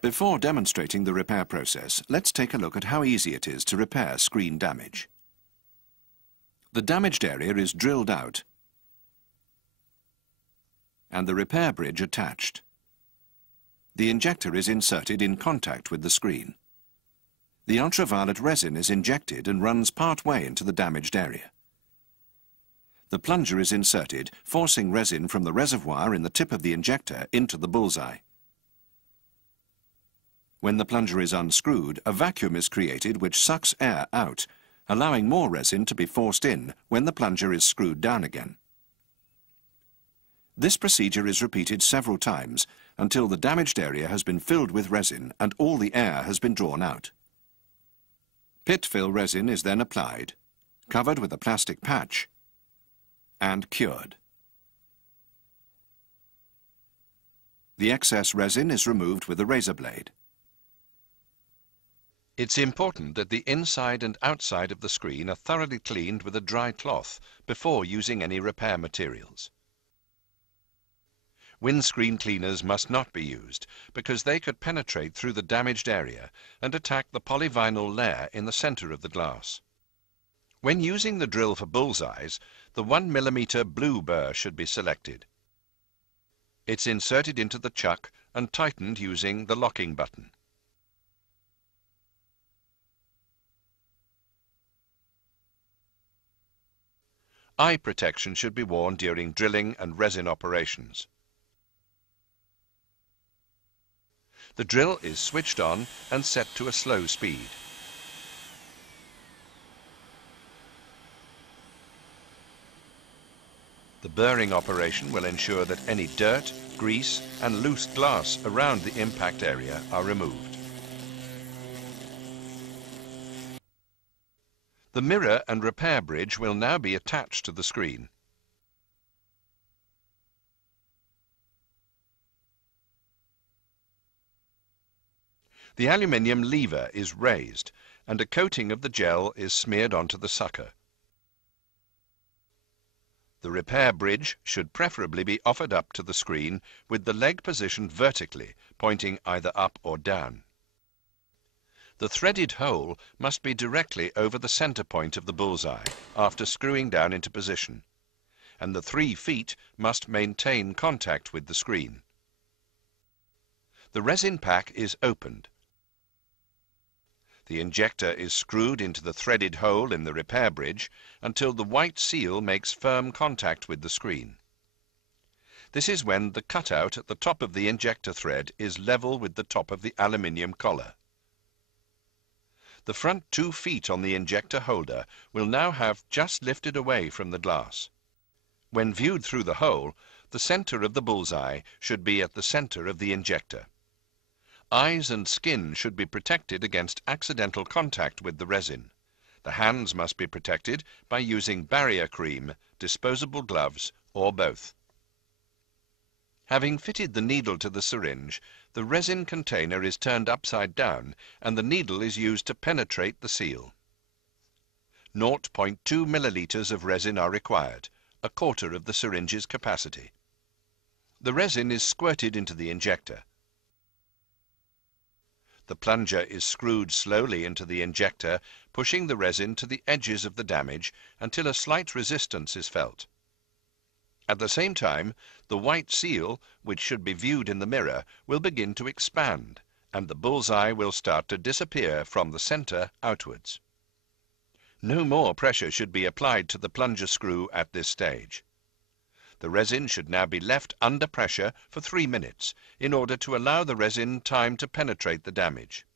Before demonstrating the repair process, let's take a look at how easy it is to repair screen damage. The damaged area is drilled out and the repair bridge attached. The injector is inserted in contact with the screen. The ultraviolet resin is injected and runs part way into the damaged area. The plunger is inserted, forcing resin from the reservoir in the tip of the injector into the bullseye. When the plunger is unscrewed, a vacuum is created which sucks air out, allowing more resin to be forced in when the plunger is screwed down again. This procedure is repeated several times until the damaged area has been filled with resin and all the air has been drawn out. Pit fill resin is then applied, covered with a plastic patch, and cured. The excess resin is removed with a razor blade. It's important that the inside and outside of the screen are thoroughly cleaned with a dry cloth before using any repair materials. Windscreen cleaners must not be used because they could penetrate through the damaged area and attack the polyvinyl layer in the center of the glass. When using the drill for bullseyes, the 1 mm blue burr should be selected. It's inserted into the chuck and tightened using the locking button. Eye protection should be worn during drilling and resin operations. The drill is switched on and set to a slow speed. The burring operation will ensure that any dirt, grease and loose glass around the impact area are removed. The mirror and repair bridge will now be attached to the screen. The aluminium lever is raised and a coating of the gel is smeared onto the sucker. The repair bridge should preferably be offered up to the screen with the leg positioned vertically, pointing either up or down. The threaded hole must be directly over the center point of the bullseye after screwing down into position, and the 3 feet must maintain contact with the screen. The resin pack is opened. The injector is screwed into the threaded hole in the repair bridge until the white seal makes firm contact with the screen. This is when the cutout at the top of the injector thread is level with the top of the aluminium collar. The front 2 feet on the injector holder will now have just lifted away from the glass. When viewed through the hole, the center of the bullseye should be at the center of the injector. Eyes and skin should be protected against accidental contact with the resin. The hands must be protected by using barrier cream, disposable gloves, or both. Having fitted the needle to the syringe, the resin container is turned upside down and the needle is used to penetrate the seal. 0.2 milliliters of resin are required, a quarter of the syringe's capacity. The resin is squirted into the injector. The plunger is screwed slowly into the injector, pushing the resin to the edges of the damage until a slight resistance is felt. At the same time, the white seal, which should be viewed in the mirror, will begin to expand, and the bullseye will start to disappear from the center outwards. No more pressure should be applied to the plunger screw at this stage. The resin should now be left under pressure for 3 minutes in order to allow the resin time to penetrate the damage.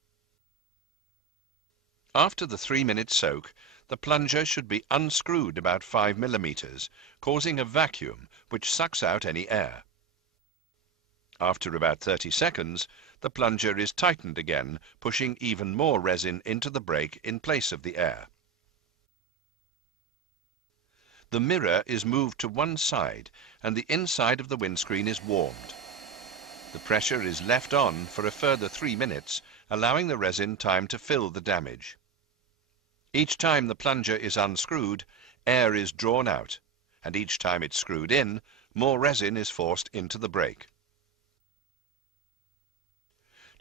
After the 3-minute soak, the plunger should be unscrewed about 5 millimeters, causing a vacuum which sucks out any air. After about 30 seconds, the plunger is tightened again, pushing even more resin into the break in place of the air. The mirror is moved to one side and the inside of the windscreen is warmed. The pressure is left on for a further 3 minutes, allowing the resin time to fill the damage. Each time the plunger is unscrewed, air is drawn out, and each time it's screwed in, more resin is forced into the break.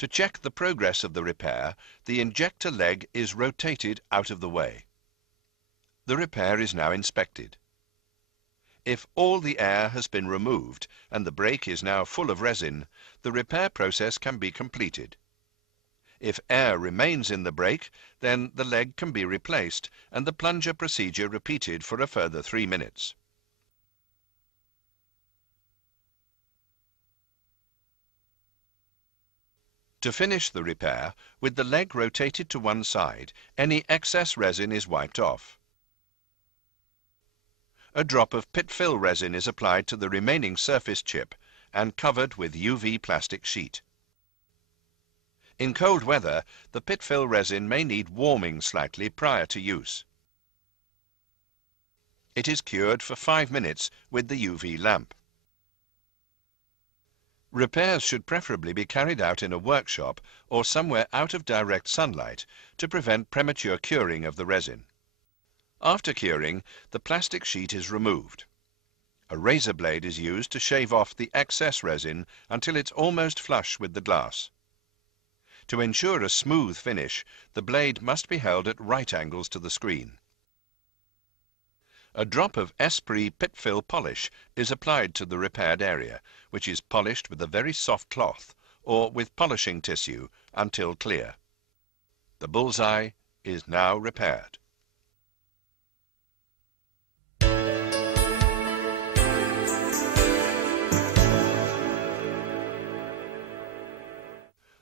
To check the progress of the repair, the injector leg is rotated out of the way. The repair is now inspected. If all the air has been removed and the brake is now full of resin, the repair process can be completed. If air remains in the brake, then the leg can be replaced and the plunger procedure repeated for a further 3 minutes. To finish the repair, with the leg rotated to one side, any excess resin is wiped off. A drop of pit-fill resin is applied to the remaining surface chip and covered with UV plastic sheet. In cold weather, the pit-fill resin may need warming slightly prior to use. It is cured for 5 minutes with the UV lamp. Repairs should preferably be carried out in a workshop or somewhere out of direct sunlight to prevent premature curing of the resin. After curing, the plastic sheet is removed. A razor blade is used to shave off the excess resin until it's almost flush with the glass. To ensure a smooth finish, the blade must be held at right angles to the screen. A drop of ESPRIT pit-fill polish is applied to the repaired area, which is polished with a very soft cloth or with polishing tissue until clear. The bullseye is now repaired.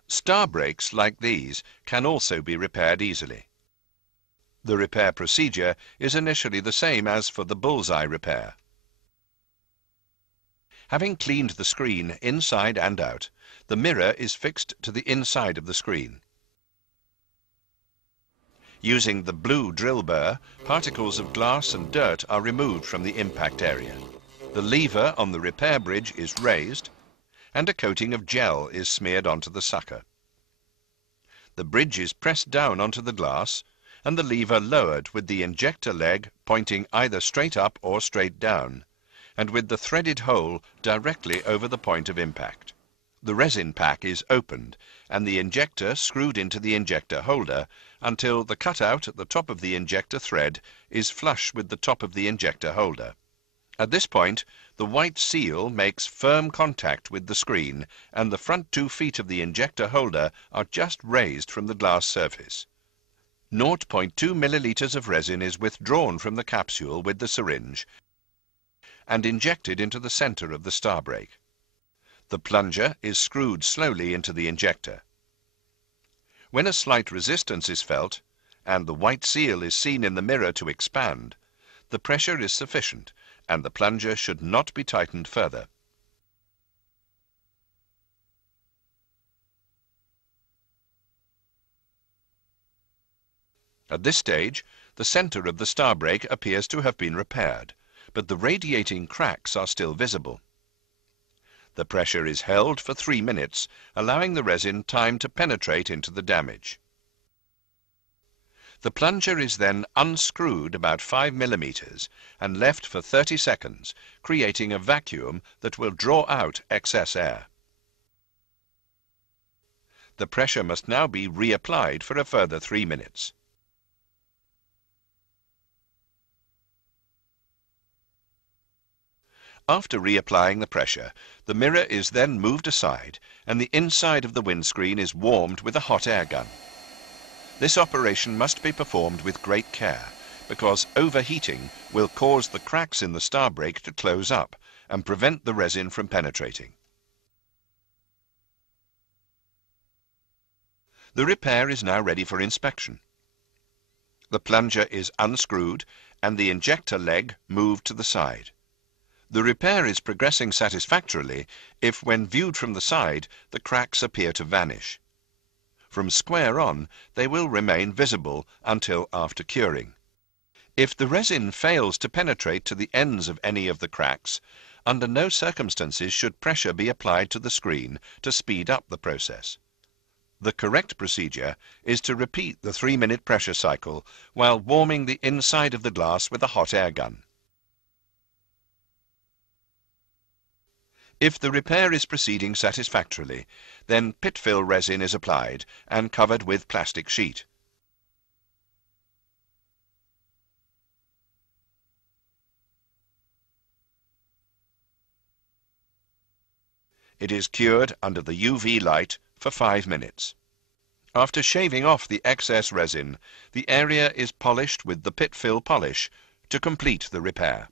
Star brakes like these can also be repaired easily. The repair procedure is initially the same as for the bullseye repair. Having cleaned the screen inside and out, the mirror is fixed to the inside of the screen. Using the blue drill burr, particles of glass and dirt are removed from the impact area. The lever on the repair bridge is raised, and a coating of gel is smeared onto the sucker. The bridge is pressed down onto the glass, and the lever lowered with the injector leg pointing either straight up or straight down, and with the threaded hole directly over the point of impact. The resin pack is opened and the injector screwed into the injector holder until the cutout at the top of the injector thread is flush with the top of the injector holder. At this point, the white seal makes firm contact with the screen and the front 2 feet of the injector holder are just raised from the glass surface. 0.2 milliliters of resin is withdrawn from the capsule with the syringe and injected into the center of the star brake. The plunger is screwed slowly into the injector. When a slight resistance is felt and the white seal is seen in the mirror to expand, the pressure is sufficient and the plunger should not be tightened further. At this stage, the center of the star brake appears to have been repaired, but the radiating cracks are still visible. The pressure is held for 3 minutes, allowing the resin time to penetrate into the damage. The plunger is then unscrewed about 5 millimeters and left for 30 seconds, creating a vacuum that will draw out excess air. The pressure must now be reapplied for a further 3 minutes. After reapplying the pressure, the mirror is then moved aside and the inside of the windscreen is warmed with a hot air gun. This operation must be performed with great care because overheating will cause the cracks in the star brake to close up and prevent the resin from penetrating. The repair is now ready for inspection. The plunger is unscrewed and the injector leg moved to the side. The repair is progressing satisfactorily if, when viewed from the side, the cracks appear to vanish. From square on, they will remain visible until after curing. If the resin fails to penetrate to the ends of any of the cracks, under no circumstances should pressure be applied to the screen to speed up the process. The correct procedure is to repeat the 3-minute pressure cycle while warming the inside of the glass with a hot air gun. If the repair is proceeding satisfactorily, then pit-fill resin is applied and covered with plastic sheet. It is cured under the UV light for 5 minutes. After shaving off the excess resin, the area is polished with the pit-fill polish to complete the repair.